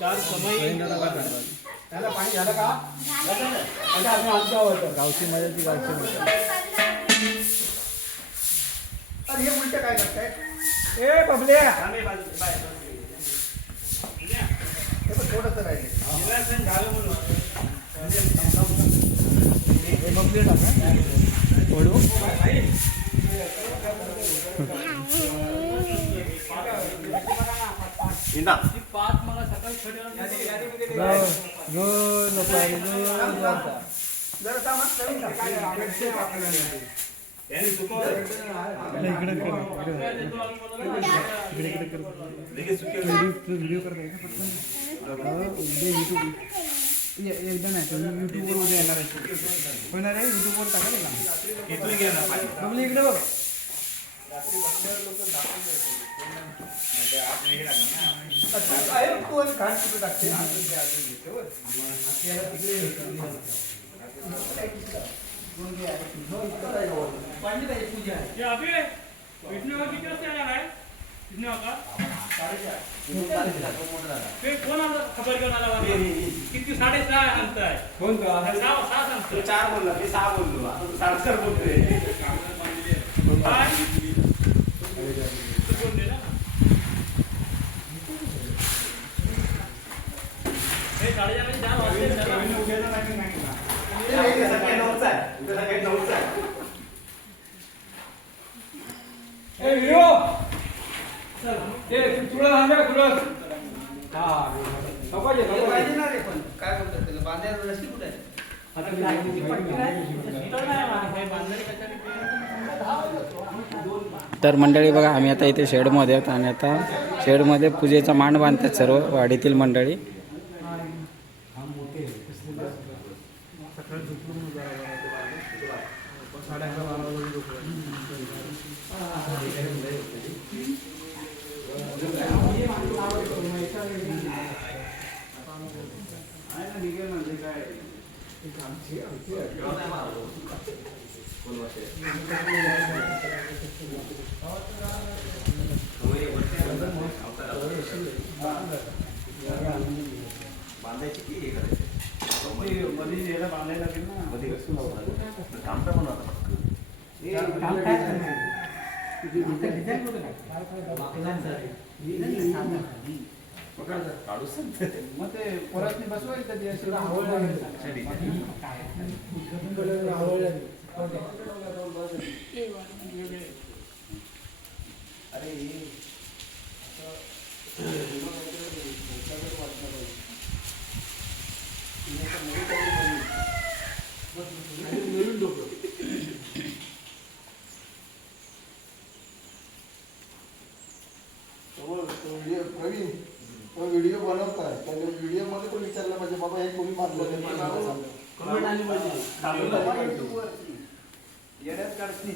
चार समय त्याला पाणी झालं का? गावची मजा ती गावची मजा. अरे हे उलट काय करताय? ए बबल्या हे पण थोडंसं राहिले. हे बघले टाका वडू. पाच मला सकाळी जरा सामान करून टाक. व्हिडिओ करताय का युट्यूब एकदा नाही युट्यूबवर उद्या येणार आहे. होणार आहे युट्यूबवर टाकायला ना इकडे बघ. तू आणि घाण कुठे टाकते? खबर घेऊन आला किती 6:30 सांगताय. कोण तो? 6 सांगतो. 4 बोलला मी 6 बोललो. आता 4 बोलतोय. काय बोलतात त्याला बांधायला रस्ती कुठे आहे? तर मंडळी बघा आम्ही आता इथे शेडमध्ये आहोत आणि आता शेडमध्ये पूजेचा मांड बांधतात सर्व वाडीतील मंडळी. बांधायची की हे करायचं मध्ये याला बांधायला लागेल ना. मध्ये काम तर बनवतात. मग ते परत बसवायचं अरे प्रवीण व्हिडिओ बनवताय त्या व्हिडिओ मध्ये पण विचारलं पाहिजे बाबा हे कोणी मारलं येण्यात काढती.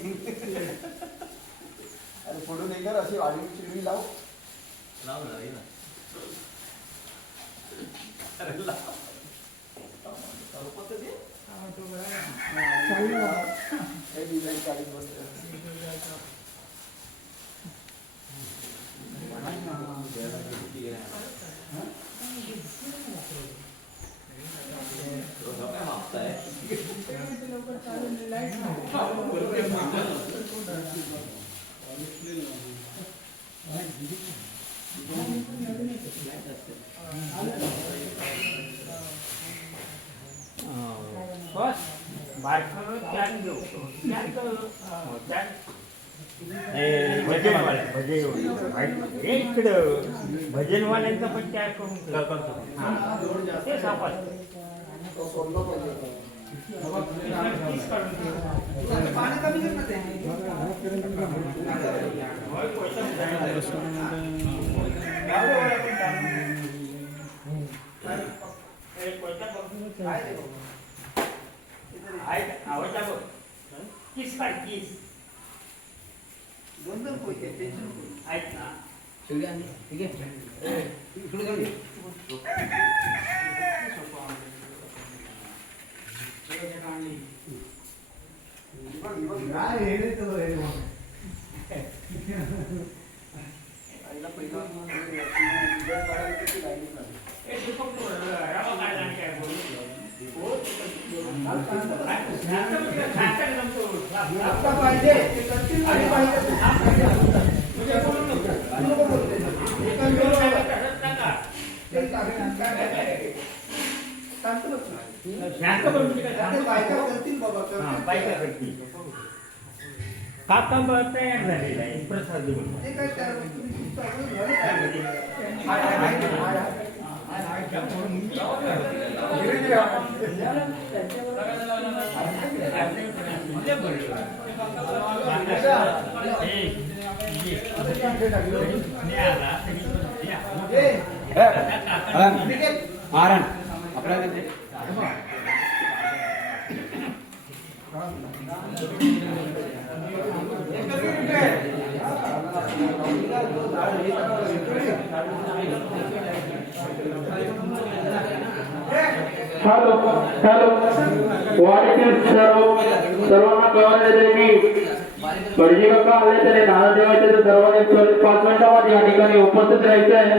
अरे फोटो नाही कर अशी आडवी चिडवी लाव डिझाईन काढत बसते. भजनवाल्यांचा पण तयार करून ते सापड किस काढ किस दोन कोई आहेत ना ठीक आहे इकडे जाऊ काम तयार झालेलं आहे प्रसाद महाराण आपल्याला वाडीतील सर्वांना कळवण्यात येते की बडजी काका आले तरी नानादेवाचे सर्वांनी 5 मिनिटांमध्ये या ठिकाणी उपस्थित राहायचे आहे.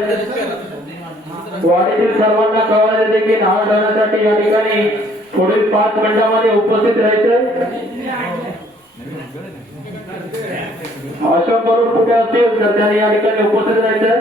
वाडीतील सर्वांना कळवण्यात येते की नाव ठेवण्यासाठी या ठिकाणी पुढील 5 मिनिटांमध्ये उपस्थित राहायचे. अशोक करून कुठे असतील तर त्यांनी या ठिकाणी उपस्थित राहायचे.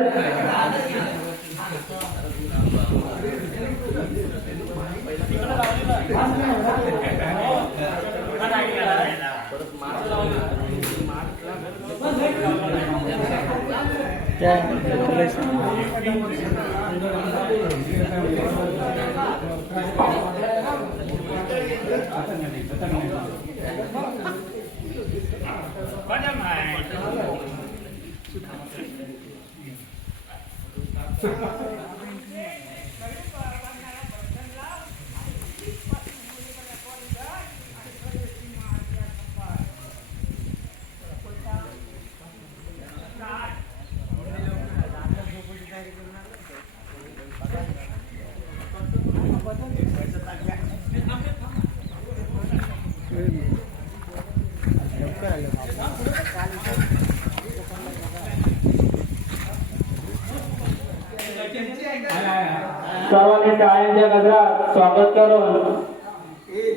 सर्वांनी टाळ्यांच्या गजरात स्वागत करून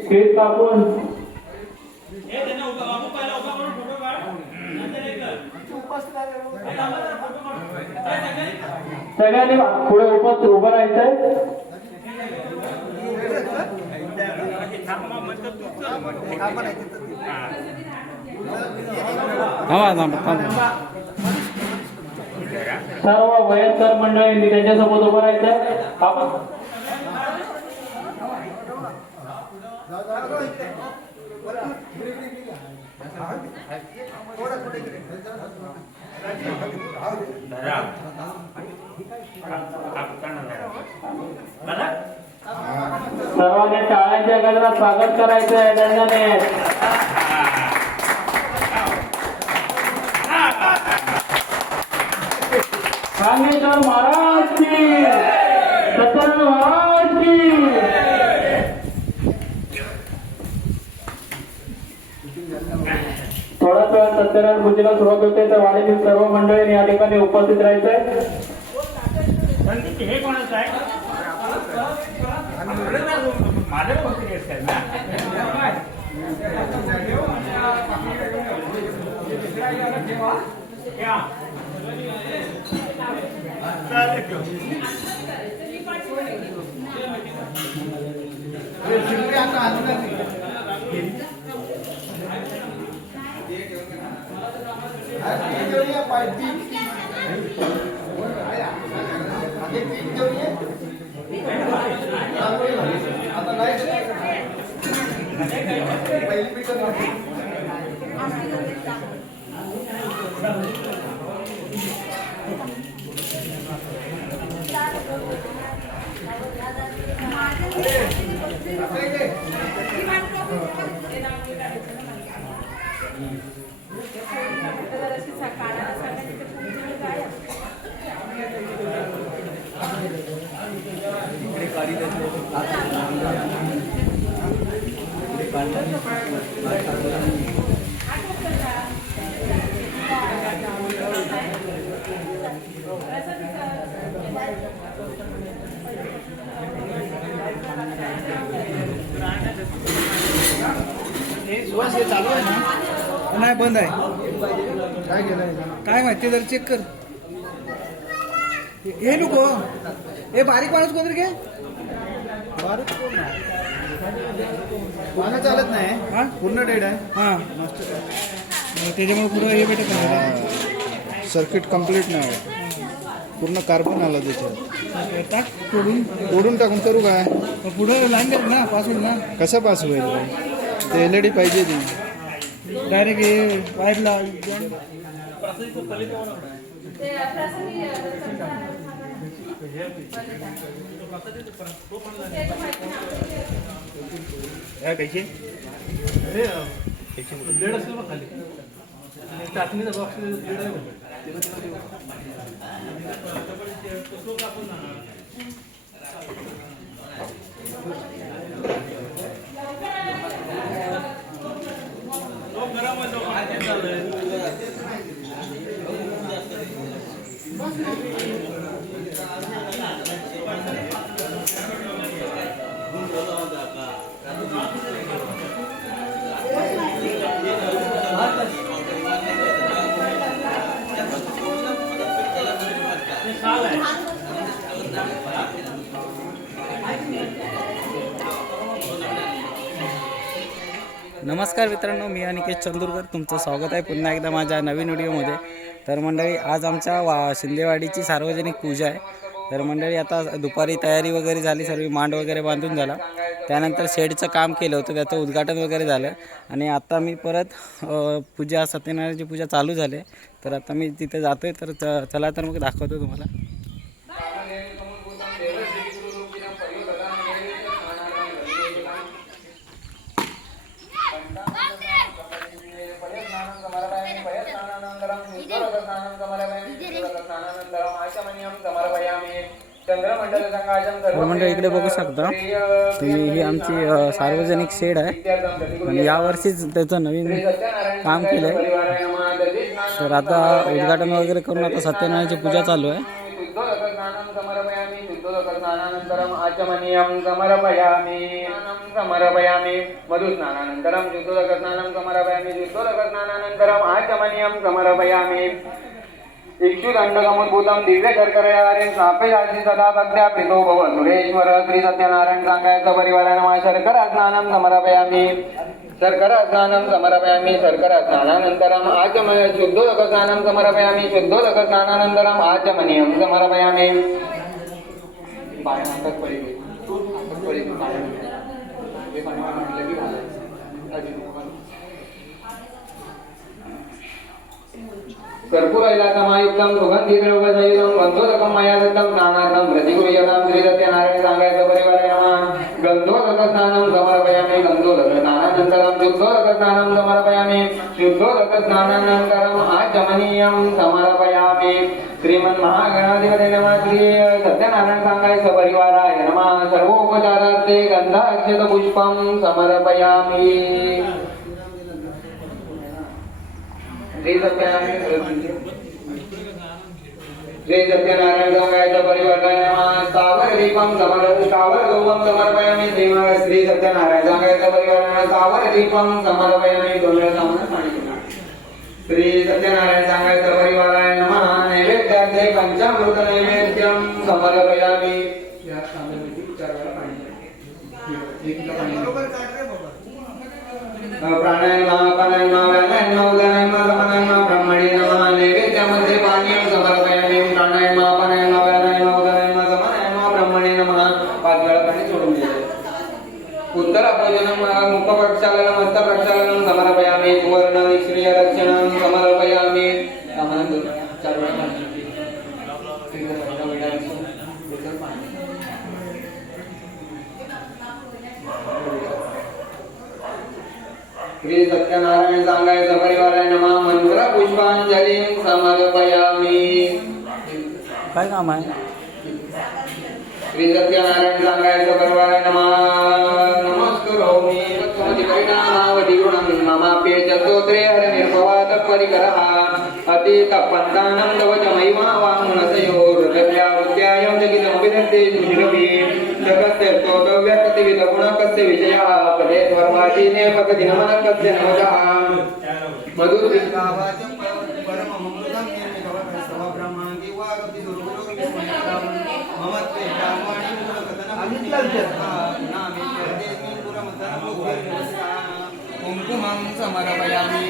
केक कापून सगळ्यांनी पुढे उभं राहायचंय. सर्व वयस्कर मंडळींनी त्यांच्यासोबत उभं राहायचंय. सर्वांनी टाळ्यांच्या गजरात स्वागत करायचंय. त्यांच्याने कांगेश्वर महाराज की, सत्यनारायण महाराज की. थोड्याच वेळात सत्यनारायण पूजेला सुरुवात होते तर वाडीतील सर्व मंडळींनी या ठिकाणी उपस्थित राहायचंय. हे कोणाचं आहे माझ्या कोणती ना चालू आहे ना? नाही, बंद आहे. काय केलं काय माहिती, जर चेक कर. हे नको, हे बारीक माणूस कोण रे घे. बारीक कोण पानं चालत नाही. हां पूर्ण डेड आहे. हां त्याच्यामुळे पुढं हे भेटत नाही. सर्किट कम्प्लीट नाही पूर्ण कार्बन आलं त्याच्यात. टाक तोडून टाकून करू काय. पुढं लाईन द्या ना, पास होईल ना. कसं पास होईल ते LED पाहिजे ती डायरेक्ट हे वायरला. कैसे ब्लेड असेल मग खाली टाचणीचा बॉक्स ब्लेड आहे. नमस्कार मित्रांनो, मी अनिकेत चंदूरकर, तुमचं स्वागत आहे पुन्हा एकदा माझ्या नवीन व्हिडिओमध्ये. तर मंडळी, आज आमच्या शिंदेवाडीची सार्वजनिक पूजा आहे. तर मंडळी, आता दुपारी तयारी वगैरे झाली, सर्व मांड वगैरे बांधून झाला. त्यानंतर शेडचं काम केलं होतं, त्याचं उद्घाटन वगैरे झालं. आणि आता मी परत पूजा, सत्यनारायणची पूजा चालू झाली. तर आता मी तिथे जातो आहे. तर चला तर मग दाखवतो तुम्हाला. मंडळी, इकडे बघू शकता तुम्ही, ही आमची सार्वजनिक शेड आहे आणि यावर्षीच त्याचं नवीन काम केलं आहे. तर आता उद्घाटन वगैरे करून आता सत्यनारायणची पूजा चालू आहे. शुद्धोदकस्नानानन्तरम् आचमनीयं समर्पयामि मधुस्नानानन्तरं शुद्धोदकस्नानं समर्पयामि शुद्धोदकस्नानानन्तरम् आचमनीयं समर्पयामि इक्षुदण्डकमुद्भूतं दिव्य शर्करयारेण स्नापयासि सदा भक्त्या प्रीतो भव सुरेश्वर. श्री सत्यनारायण सांगायचं परिवारानं शर्करा स्नानं समर्पयामि शर्करा स्नानं समर्पयामि शर्करा स्नानानन्तरम् आचमनीयं शुद्धोदकस्नानं समर्पयामि शुद्धोदकस्नानानन्तरम् आचमनीयं समर्पयामि. कर्पूरैलासमायुक्तं सुगन्धिद्रव्यसहितं गन्धोदकं मया दत्तं स्नानार्थं प्रतिगृह्यतां. श्री सत्यनारायण सांगायचं परिवाराय नमः. गन्धोदकस्नानं समर्पयामि गन्धोदकस्नानानन्तरं शुद्धोदकस्नानं समर्पयामि शुद्धोदकस्नानानन्तरम् आचमनीयं समर्पयामि. श्रीमन्महागणाधिपते नमः. श्री सत्यनारायण सांगायचं परिवाराय नमः. सर्वोपचारार्थे गन्धाक्षतपुष्पं समर्पयामि. श्री सत्यनारायण सांगायचं परिवाराय नमः. स्थावर दीपं समर्पयामि. श्री सत्यनारायण सांगायचं परिवाराय स्थावर दीपं समर्पयामि. श्री सत्यनारायण सांगायचं परिवाराय नमः. नैवेद्यार्थे पंचामृत नैवेद्यं समर्पयामि. प्राणायाम प्राणायाम व्यायाम उदानायाम समनायाम ब्रह्मणे नमः. नैवेद्यामध्ये पानीयं समर्पयामि. प्राणायाम प्राणायाम व्यायाम उदानायाम समनायाम ब्रह्मणे नमः. 5 वेळा पाणी सोडून द्यायचे. उत्तराभोजनं मुखप्रक्षालनं हस्तप्रक्षालनं समर्पयामि. सुवर्ण विक्रिय रक्षणं समर्पयामि. 4 वेळा पाणी. श्री सत्यनारायण सांगायचं परिवाराय नमः. मंत्र पुष्पांजलीं समर्पयामि. काय काम आहे? श्री सत्यनारायण सांगायचं परिवाराय नमः. नमस्करोमि परिणामावधि गुणं ममाप्येच स्तोत्रे हर निर्भवात परिकरः अतीत पंतानं दवच महिमा वाङ्मनसयोर्हृदयावृत्यायं जगितं विदन्ते सुजलभि जगस्य स्तोतव्यकति विदगुणकस्य विषयः पदे धर्मादीने भगदिनमनकस्य नमः मधुरिकावाचं परममृतं निर्मितवस्तव ब्रह्मांगी वागति दुर्गुरुर्विस्मयतां ममत्वे कामाणि मूलकथनमित्लभ्यता नामेत्यर्देस्मिन् पुरमतनबुद्धिर्नमस्ता कुङ्कुमं समर्पयामि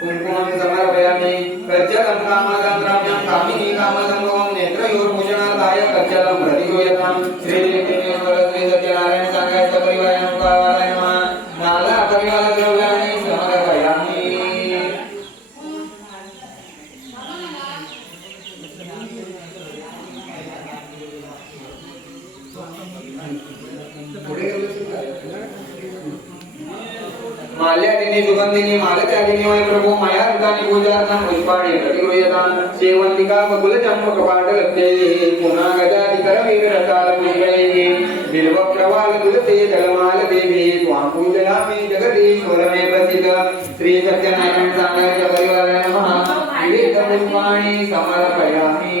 कुङ्कुमं समर्पयामि कज्जलं कामदं रम्यं कामिनी कामदं नेत्रयोर्भूषणादाय कज्जलं प्रतिगृह्यतां श्रीलिङ्गेश्वर श्री सत्यनारायण सागाय सपरिवाराय पावाराय नमः नाला परिवार द्रव्याणि समर्पयामि माल्यादिनी सुगंधिनी मालत्यादिनी वै प्रभो मया हृतानि पूजार्थं पुष्पाणि प्रतिगृह्यतां सेवन्तिका बकुलचम्पकपाटलते पुनः गजाधिकरवीररसालपुष्पैः बिल्वप्रवाल तुलसी दलमालदेवी त्वां पूजयामि जगदीश्वर मे प्रसीद श्री सत्यनारायण सागाय परिवाराय नमः विविधपुष्पाणि समर्पयामि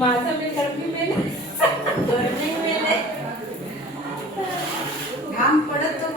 माझं मी करते मेले नाही मेले घाम पडत तो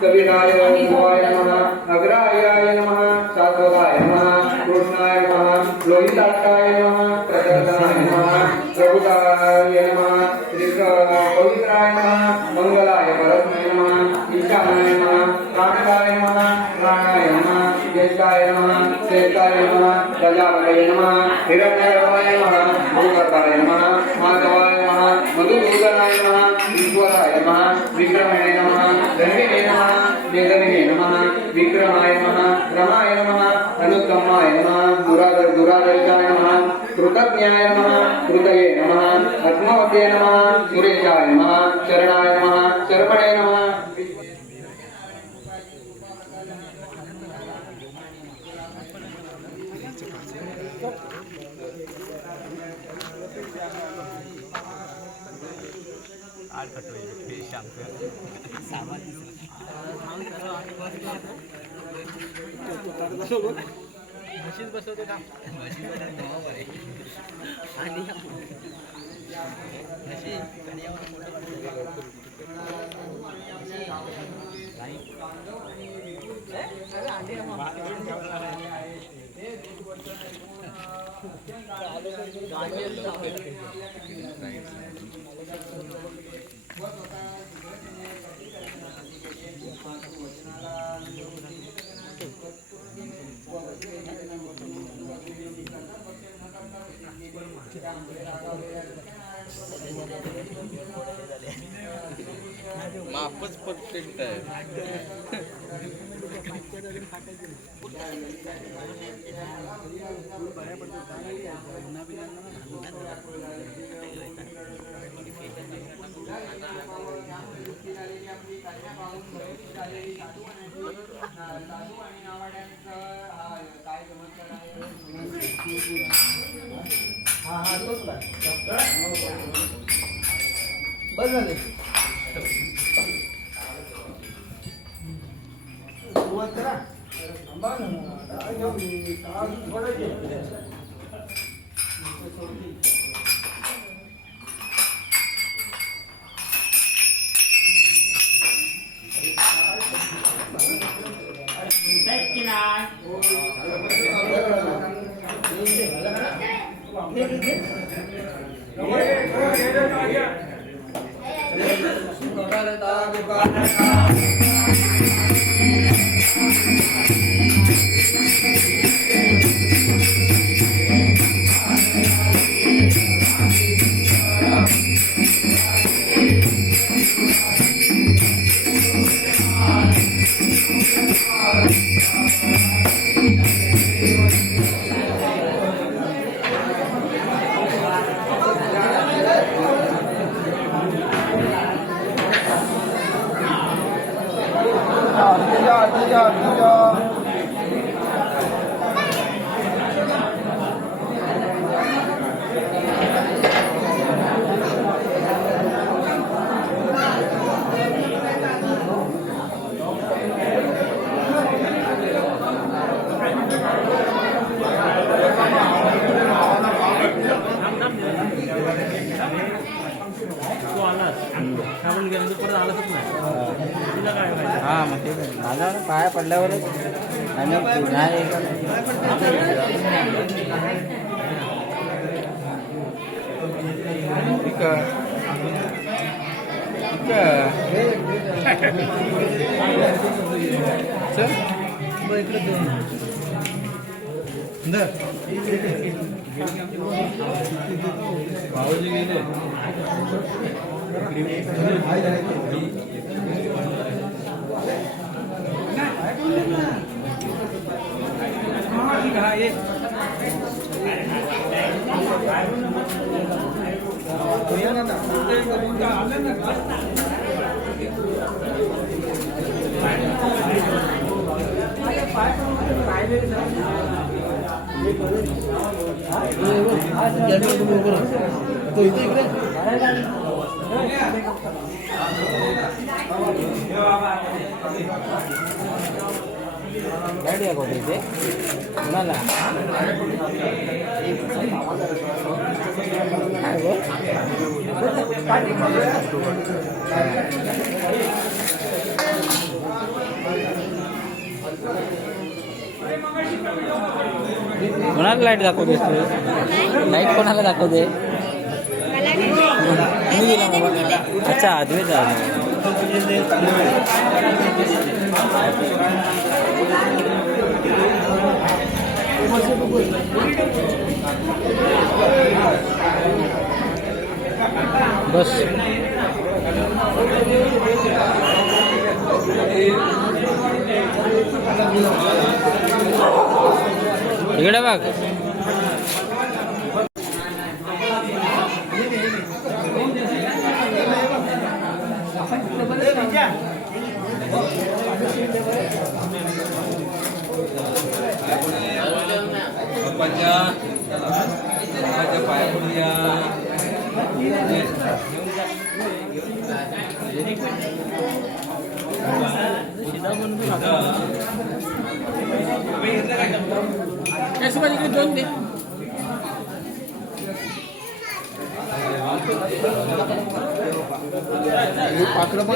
कविराय भवाय नमः अग्रायाय नमः शाश्वताय नमः कृष्णाय नमः लोहिताक्षाय नमः प्रदर्शनाय नमः प्रभुताय नमः पवित्राय नमः मंगलाय परस्मै नमः ईशानाय नमः प्राणाय नमः प्राणाय नमः ज्येष्ठाय नमः श्रेष्ठाय नमः प्रजापतये नमः हिरण्यगर्भाय नमः भूगर्भाय नमः माधवाय नमः मधुसूदनाय नमः ईश्वराय नमः विक्रमणे नमः धन्विने नमः वेदविने नमः विक्रमाय नमः रमाय नमः अनुत्तमाय नमः दुरादर्शाय नमः कृतज्ञाय नमः कृतये नमः पद्मवते नमः सुरेशाय नमः शरणाय नमः शर्मणे नमः मशीन बसवतो ना मापच परफेक्ट आहे. बस झाले सुरुवात करा. माझा पाया पडल्यावरच नाही गाडी आहे कोणती ते कुणाला कोणाला लाईट दाखवतेस तू लाईट कोणाला दाखवते अच्छा अद्वैत बस इकडे बघ पाया पडूया दोन दे पाकडं पण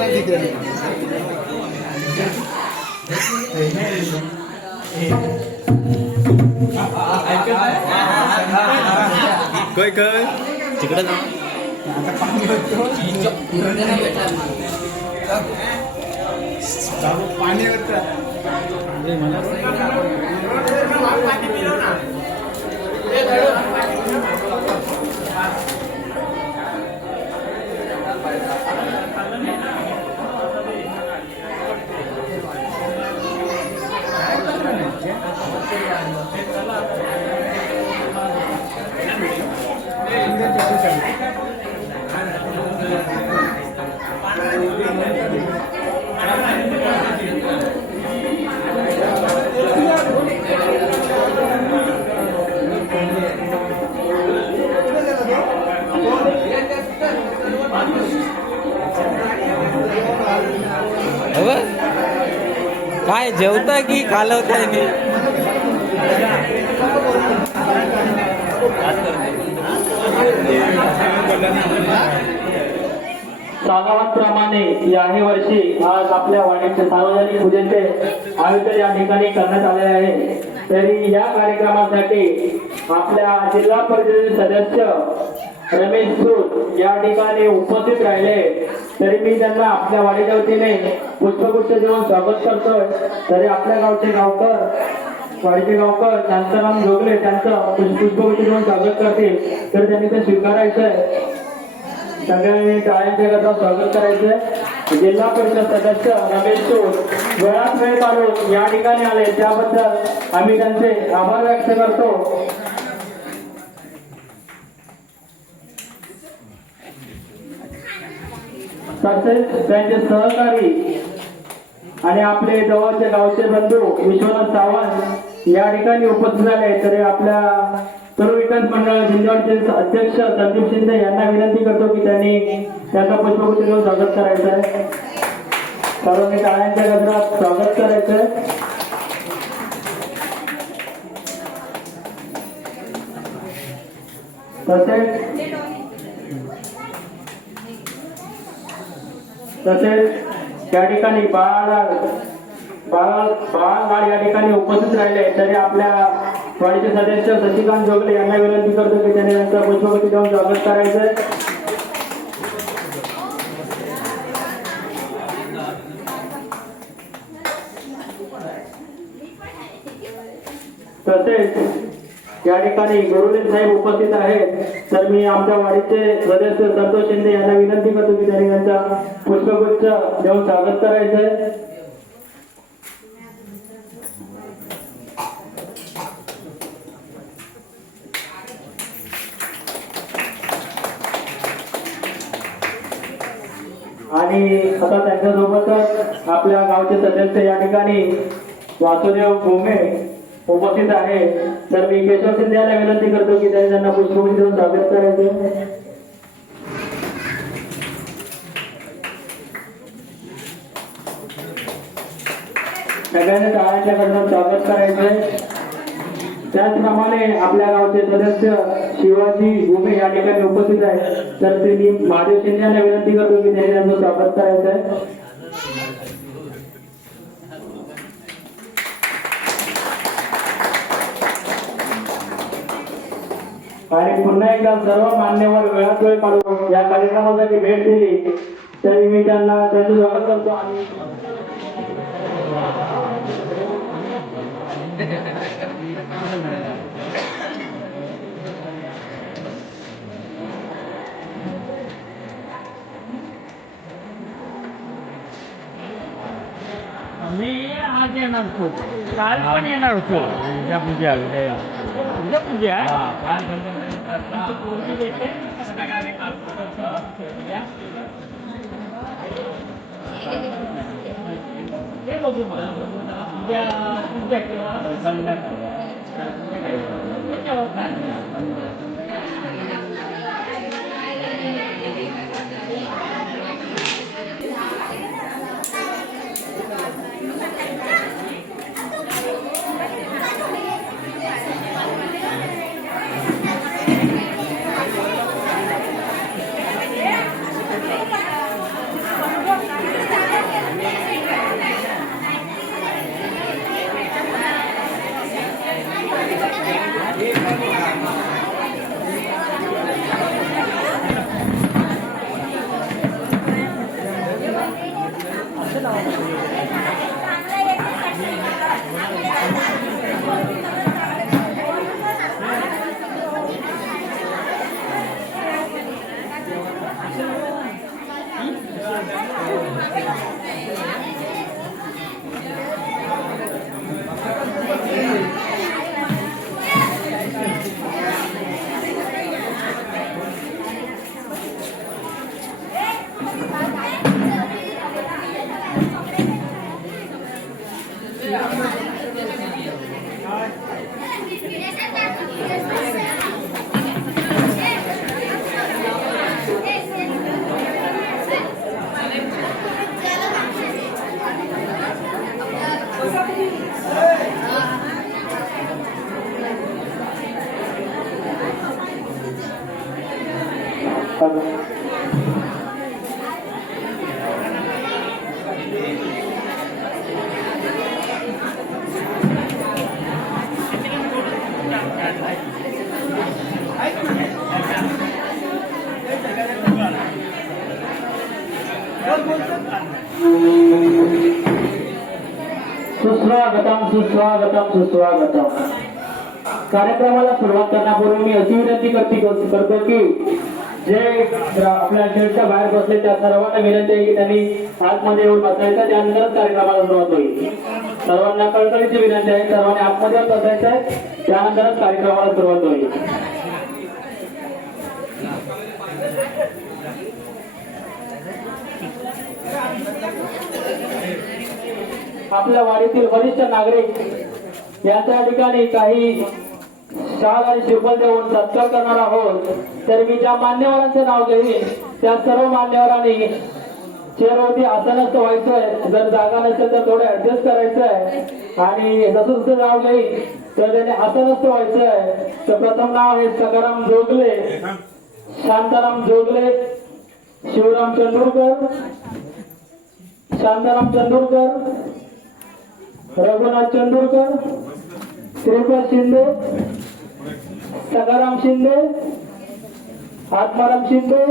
काय काय तिकडे पाणी काय जेवता की कालवताय मी सागावांप्रमाणे याही वर्षी आज आपल्या वाडीचे सार्वजनिक पूजेचे आयोजन या ठिकाणी करण्यात आले आहे. तरी या कार्यक्रमासाठी आपल्या जिल्हा परिषदेचे सदस्य रमेश सूद या ठिकाणी उपस्थित राहिले. तरी मी त्यांना आपल्या वाडीच्या वतीने पुष्पगुच्छ देऊन स्वागत करतोय. तरी आपल्या गावचे गावकर वाडीचे गावकर शांताराम जोगले त्यांचं पुष्पगुच्छ देऊन स्वागत करतील. तर त्यांनी ते स्वीकारायचंय. सगळ्यांनी टाळ्यांच्या गजरात स्वागत करायचंय. जिल्हा परिषद सदस्य रमेश सूद वेळात वेळ काढून या ठिकाणी आले त्याबद्दल आम्ही त्यांचे आभार व्यक्त करतो. तसेच त्यांचे सहकारी आणि आपले जवळचे गावचे बंधू विश्वनाथ सावंत या ठिकाणी उपस्थित झाले. तरी आपल्या सर्व विकास मंडळ जिल्ह्याचे अध्यक्ष संदीप शिंदे यांना विनंती करतो की त्यांनी त्यांचा पुष्पगुच्छ देऊन स्वागत करायचं आहे. सर्वांनी टाळ्यांच्या गजरात स्वागत करायचंय. तसेच त्या ठिकाणी बाळाला बाळावाड या ठिकाणी उपस्थित राहिले तरी आपल्या वाडीचे सदस्य शशिकांत जोगले यांना विनंती करतो की त्यांनी यांचं पुष्पगुच्छ देऊन स्वागत करायचं. तसेच या ठिकाणी गुरुदेव साहेब उपस्थित आहेत तर मी आमच्या वाडीचे सदस्य संतोष शिंदे यांना विनंती करतो की त्यांनी यांचा पुष्पगुच्छ देऊन स्वागत करायचंय. आणि आता त्यांच्यासोबतच आपल्या गावचे सदस्य या ठिकाणी वासुदेव भोमे उपस्थित आहे तर मी केशव शिंदे यांना विनंती करतो की त्यांना पुष्पगुच्छ देऊन स्वागत करायचे. सगळ्यांनी टाळ्यांच्या कडून स्वागत करायचे. त्याचप्रमाणे आपल्या गावचे सदस्य शिवाजी भोमे या ठिकाणी उपस्थित आहे तर मी महादेव शिंदे यांना विनंती करतो की त्यांनी त्यांचं स्वागत करायचं आहे. आणि पुन्हा एकदा सर्व मान्यवर वेळात वेळ काढून या कार्यक्रमासाठी भेट दिली तरी मी त्यांना त्यांचं स्वागत करतो. आणि मी आज येणार होतो काल पण येणार होतो उद्या पूजा उद्या पूजा ते बघू उद्या पूजा सुस्वागतम सुस्वागतम सुस्वागतम. कार्यक्रमाला सुरुवात करण्यापूर्वी मी अशी विनंती करतो की जे आपल्या शेडच्या बाहेर बसले त्या सर्वांना विनंती आहे की त्यांनी आतमध्ये येऊन बसायचं त्यानंतरच कार्यक्रमाला सुरुवात होईल. सर्वांना कळकळीची विनंती आहे सर्वांनी आतमध्ये येऊन बसायचं आहे त्यानंतरच कार्यक्रमाला सुरुवात होईल. आपल्या वाडीतील वरिष्ठ नागरिक यांच्या ठिकाणी काही शाल आणि श्रीफळ देऊन सत्कार करणार आहोत तर मी ज्या मान्यवरांचे नाव घेईन त्या सर्व मान्यवरांनी चेअरवरती आसनस्थ व्हायचंय. जर जागा नसेल तर थोडं ऍडजस्ट करायचंय आणि जसं जसं नाव घेईन तर त्याने आसनस्थ व्हायचंय. तर प्रथम नाव आहे सकाराम जोगले, शांताराम जोगले, शिवराम चंदूरकर, शांताराम चंदूरकर, रघुनाथ चंदूरकर, श्रीपाद शिंदे, सदाराम शिंदे, आत्माराम शिंदे,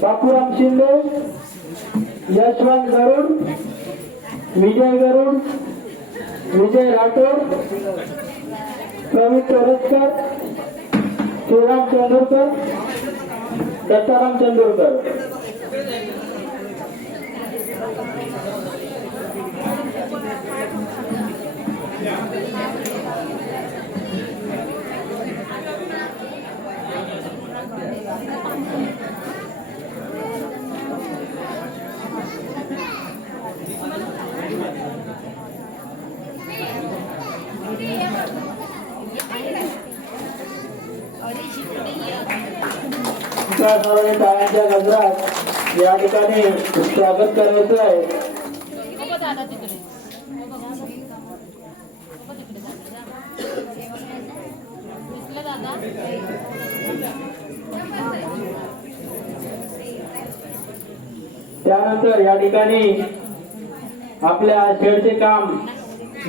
बापूराम शिंदे, यशवंत गरुड, विजय गरुड, विजय राठोड, प्रवीण चोरसकर, श्रीराम चंदूरकर, दत्ताराम चंदूरकर. सर्व टाळ्यांच्या गजरात या ठिकाणी स्वागत करायचं आहे. त्यानंतर या ठिकाणी आपल्या शेडचे काम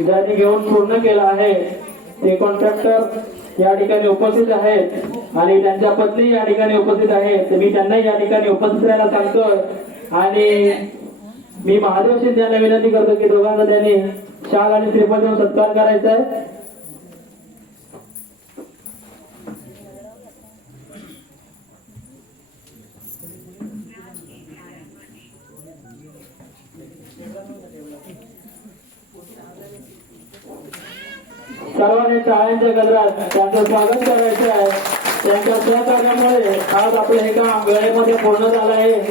ज्यांनी घेऊन पूर्ण केलं आहे ते कॉन्ट्रॅक्टर या ठिकाणी उपस्थित आहेत आणि त्यांच्या पत्नी या ठिकाणी उपस्थित आहेत. मी त्यांनाही या ठिकाणी उपस्थित राहायला सांगतोय आणि मी महादेव शिंदे यांना विनंती करतो की दोघांना त्यांनी शाल आणि श्रीफळ देऊन सत्कार करायचा आहे. सर्वांनी टाळ्यांच्या गजरात त्यांचं स्वागत करायचं आहे. त्यांच्या सहकार्यामुळे आज आपलं हे काम वेळेमध्ये पूर्ण झालं आहे.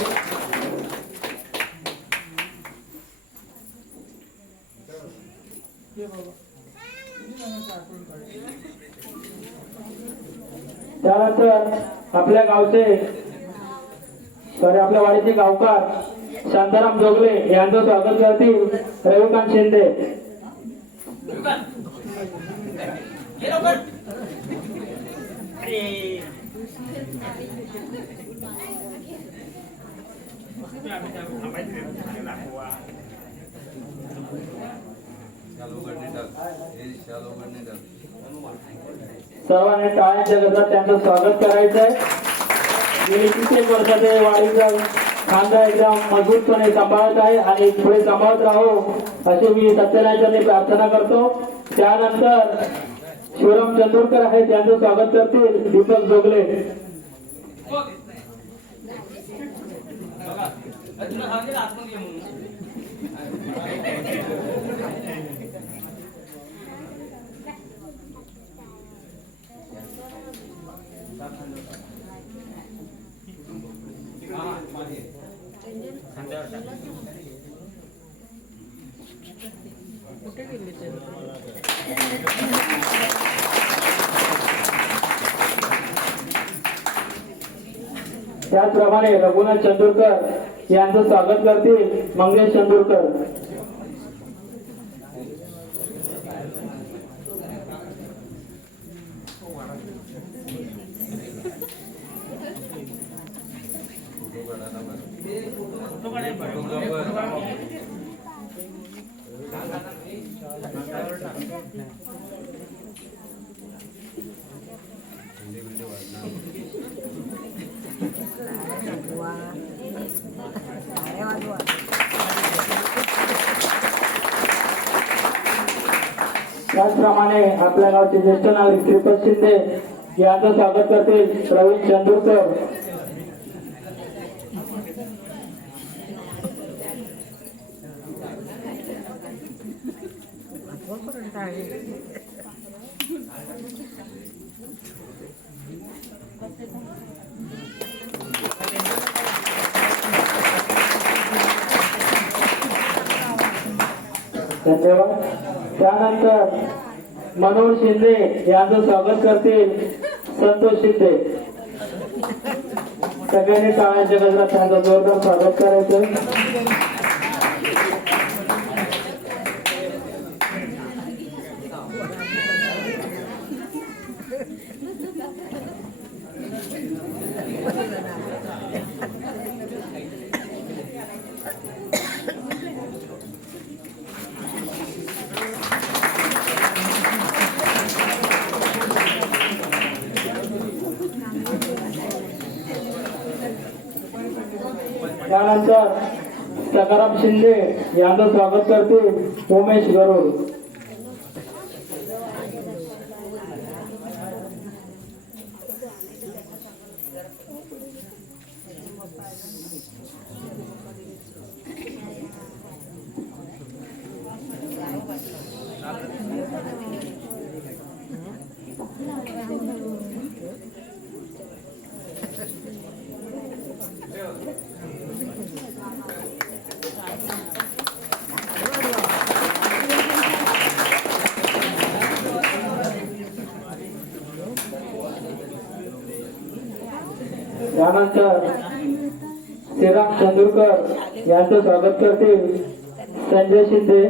त्यानंतर आपल्या गावचे आपल्या वाडीचे गावकार शांताराम जोगले यांचं स्वागत करतील रविकांत शिंदे. सर्वांनी टाळ्यांच्या गजरात त्यांचं स्वागत करायचं आहे. गेली कित्येक वर्षाचे वाडीचा खांदा एकदम मजबूतपणे सांभाळत आहे आणि पुढे सांभाळत राहू अशी मी सत्यनारायणाची प्रार्थना करतो. त्यानंतर शिवराम चंदूरकर आहे त्यांचं स्वागत करतील दीपक जोगले. त्याचप्रमाणे रघुनाथ चंदूरकर यांचं स्वागत करतील मंगेश चंदूरकर. त्याचप्रमाणे आपल्या गावचे ज्येष्ठ नागरिक श्रीपाद शिंदे यांचं स्वागत करतील प्रवीण चंदूरकर. धन्यवाद. त्यानंतर मनोहर शिंदे यांचं स्वागत करतील संतोष शिंदे. सगळ्यांनी टाळ्यांच्या गजरात त्यांचं जोरदार स्वागत करायचं. त्यानंतर सकाराम शिंदे यांचं स्वागत करते उमेश गरुड. त्यानंतर श्रीराम चंदूरकर यांचं स्वागत करते संजय शिंदे.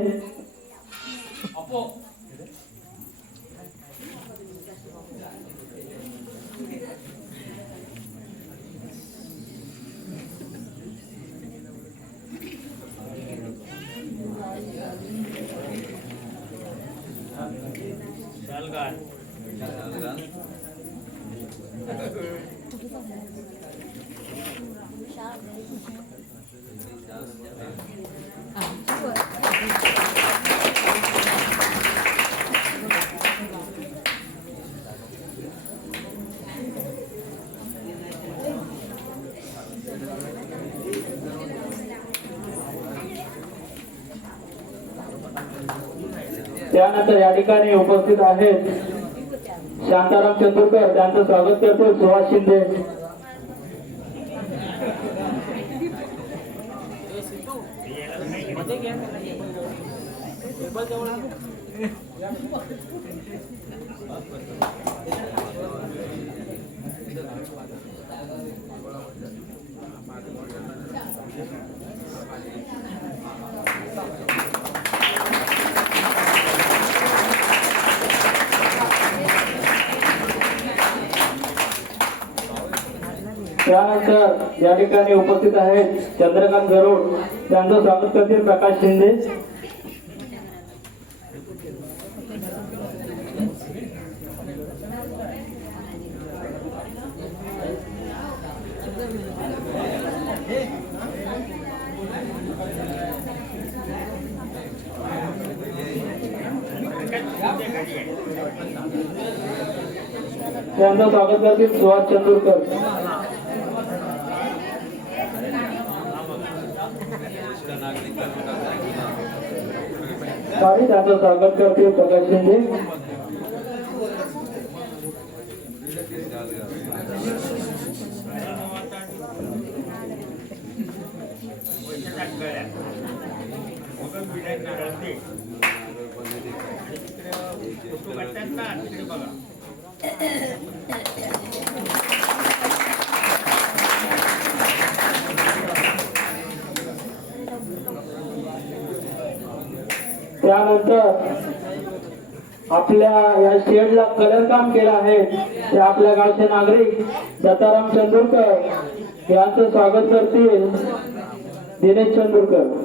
त्यानंतर या ठिकाणी उपस्थित आहेत शांताराम चंदूरकर, त्यांचं स्वागत करतो सुहास शिंदे. त्यानंतर या ठिकाणी उपस्थित आहेत चंद्रकांत गरुड, त्यांचं स्वागत करतील प्रकाश शिंदे. त्यांचं स्वागत करतील सुहास चंदूरकर. त्यांचं स्वागत करतील प्रकाश शिंदे. त्यानंतर आपल्या या शेडला कलर काम केलं आहे ते आपल्या गावचे नागरिक दत्ताराम चंदूरकर यांचं स्वागत करतील दिनेश चंदूरकर.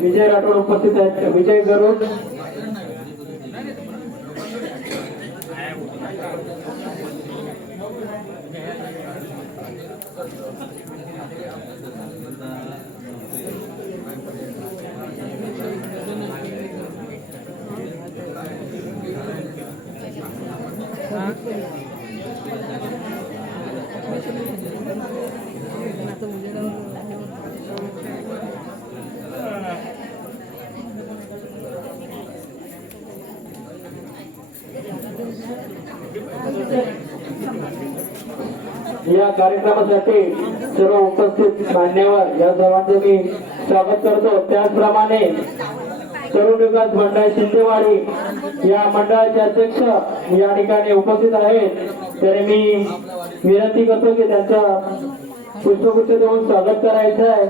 विजय राठोड उपस्थित आहेत. विजय गरुड. या कार्यक्रमासाठी सर्व उपस्थित मान्यवर या सर्वांचे मी स्वागत करतो. त्याचप्रमाणे तरुण विकास मंडळ शिंदेवाडी या मंडळाचे अध्यक्ष या ठिकाणी उपस्थित आहेत. तर मी विनंती करतो की त्यांचा पुष्पगुच्छ देऊन स्वागत करायचं आहे.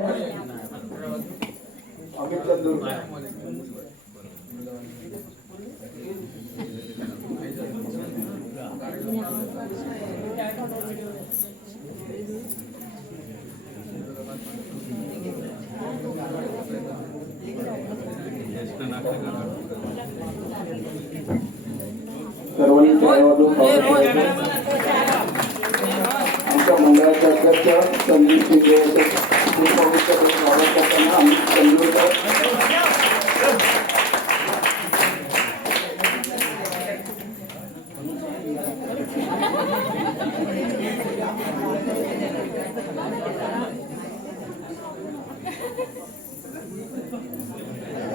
सर्वांनी टाळ्यावाजवून स्वागत करायचं. आमच्या मंडळाचे अध्यक्ष संदीप शिंदे यांचे पुष्पगुच्छ देऊन स्वागत करताना आम्ही चंदूरकर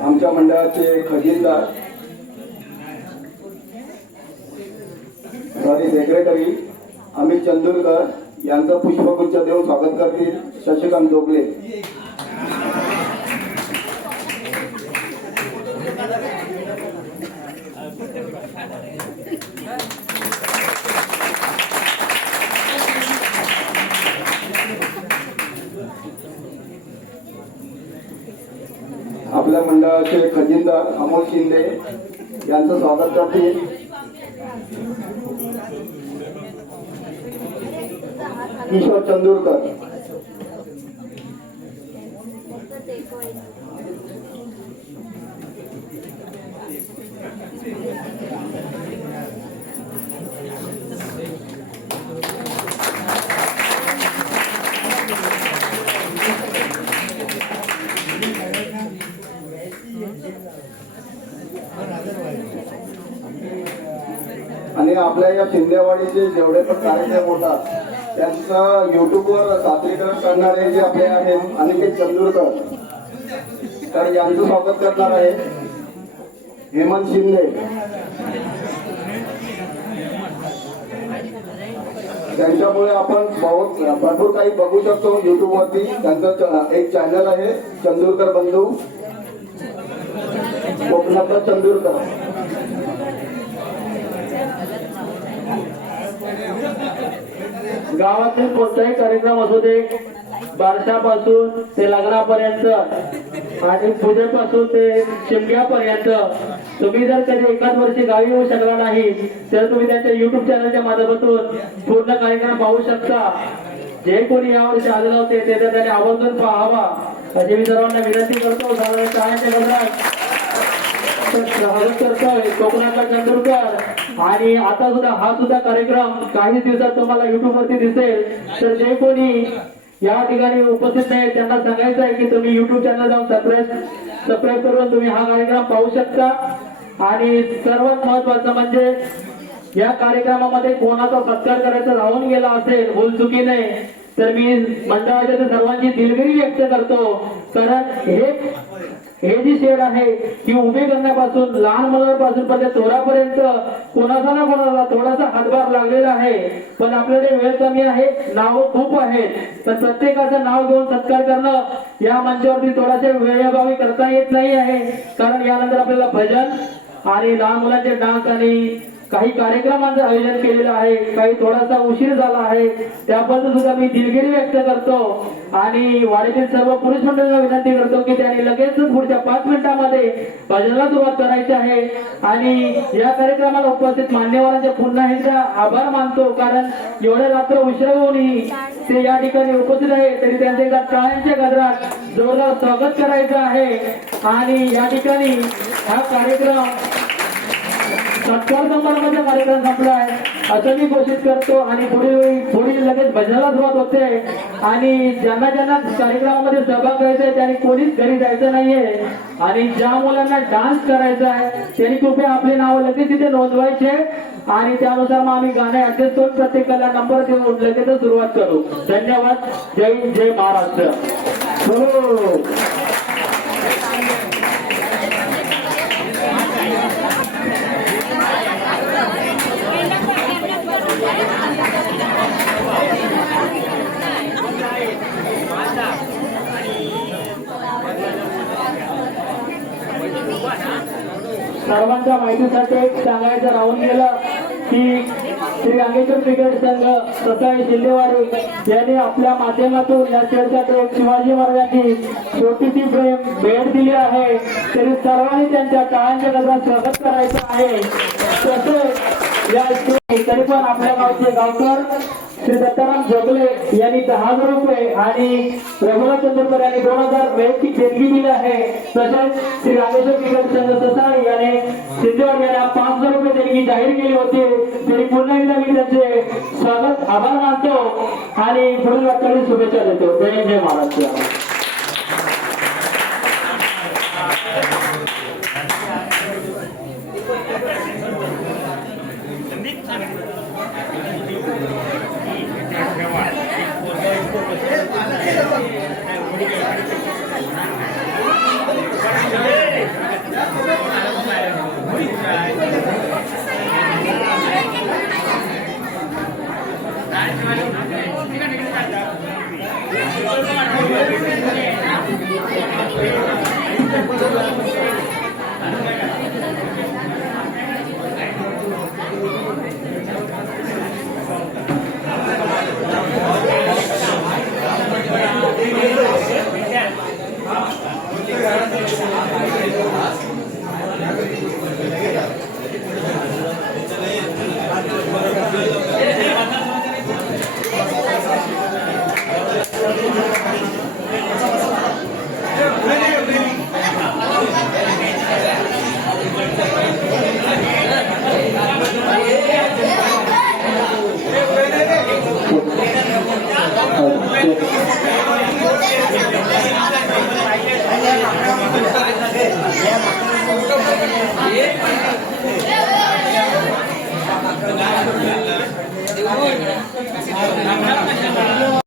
आमच्या मंडळाचे खजिनदार सॉरी सेक्रेटरी अमित चंदूरकर यांचं पुष्पगुच्छ देऊन स्वागत करतील शशिकांत जोगले. आपल्या मंडळाचे खजिनदार अमोल शिंदे यांचं स्वागत करतील किशोर चंदूरकर. आणि आपल्या या शिंदेवाडीचे जेवढे पण कार्यक्रम होतात त्यांचं युट्यूबवर सादरीकरण करणारे जे आपले आहेत अनिकेत चंदूरकर, तर यांचं स्वागत करणार आहे हेमंत शिंदे. त्यांच्यामुळे आपण भरपूर काही बघू शकतो युट्यूबवरती. त्यांचं एक चॅनल आहे चंदूरकर बंधू, कोकणातला चंदूरकर. गावातील कोणताही कार्यक्रम असू दे, बारशापासून ते लग्नापर्यंत आणि पूजेपासून ते शिमग्यापर्यंत, तुम्ही जर कधी एकाच वर्षी गावी येऊ शकला नाही तर तुम्ही त्यांच्या युट्यूब चॅनलच्या माध्यमातून पूर्ण कार्यक्रम पाहू शकता. जे कोणी यावर्षी आलेले होते ते तर त्याने आवर्जून पाहावा अशी मी सर्वांना विनंती करतो. साधारण टाळ्यांच्या गजरात स्वागत करतोय कोकणातला चंदूरकर. आणि आता सुद्धा हा सुद्धा कार्यक्रम काही दिवसात तुम्हाला युट्यूब वरती दिसेल. तर जे कोणी या ठिकाणी उपस्थित नाही त्यांना सांगायचं आहे की तुम्ही युट्यूब चॅनल जाऊन सबस्क्राईब करून तुम्ही हा कार्यक्रम पाहू शकता. आणि सर्वात महत्वाचं म्हणजे या कार्यक्रमामध्ये कोणाचा सत्कार करायचा राहून गेला असेल भूलचुकीने तर मी मंडळाच्या सर्वांची दिलगिरी व्यक्त करतो. कारण हे जी शेड आहे ती उभी करण्यापासून लहान मुलांपासून पण थोड्यापर्यंत कोणाचा ना कोणाला थोडासा हातभार लागलेला आहे. पण आपल्याकडे वेळ कमी आहे, नावं खूप आहेत, पण प्रत्येकाचं नाव घेऊन सत्कार करणं या मंचावरती थोडासा वेळेअभावी करता येत नाही आहे. कारण यानंतर आपल्याला भजन आणि लहान मुलांचे डान्स आणि काही कार्यक्रमांचं आयोजन केलेलं आहे. काही थोडासा उशीर झाला आहे त्याबद्दल सुद्धा मी दिलगिरी व्यक्त करतो. आणि वाडीतील सर्व पुरुष मंडळींना विनंती करतो की त्यांनी लगेचच पुढच्या 5 मिनिटांमध्ये भजनाला सुरुवात करायची आहे. आणि या कार्यक्रमाला उपस्थित मान्यवरांचे पुन्हा एकदा आभार मानतो. कारण एवढ्या रात्र उशिरा होऊनही ते या ठिकाणी उपस्थित आहे तरी त्यांचे एकदा टाळ्यांच्या गजरात जोरदार स्वागत करायचं आहे. आणि या ठिकाणी हा कार्यक्रम सत्कार समारंभाचा कार्यक्रम संपलाय असं मी घोषित करतो. आणि पुढील लगेच भजनाला सुरुवात होते. आणि ज्यांना कार्यक्रमामध्ये सहभाग घ्यायचा आहे त्यांनी कोणीच घरी जायचं नाहीये. आणि ज्या मुलांना डान्स करायचा आहे त्यांनी कृपया आपले नाव लगेच तिथे नोंदवायचे. आणि त्यानुसार मग आम्ही गाणे ऍडजस्ट करून प्रत्येकाला नंबर देऊन लगेच सुरुवात करू. धन्यवाद. जय महाराष्ट्र. सर्वांच्या माहितीसाठी एक सांगायचं राहून गेलं की श्री रांगेश्वर क्रिकेट संघ ससाई शिंदेवाडी यांनी आपल्या माध्यमातून या खेळासाठी शिवाजी महाराजांची छोटीशी भेट दिली आहे. तरी सर्वांनी त्यांच्या टाळ्यांच्या गजरात स्वागत करायचं आहे. तसेच या तरी पण आपल्या गावचे गावकर श्री दत्ताराम जोगले यांनी 10,000 रुपये आणि रघुनाथ चंद्रकर यांनी 2,000 वेळची देणगी दिली आहे. तसेच श्री रामेश्वर क्रिकेट संघ ससाई याने सिद्धेवाडी यांना 5,000 रुपये देणगी जाहीर केली होती. तरी पुन्हा एकदा मी त्यांचे स्वागत आभार मानतो आणि पुढील वाटचाली शुभेच्छा देतो. जय जय महाराष्ट्र.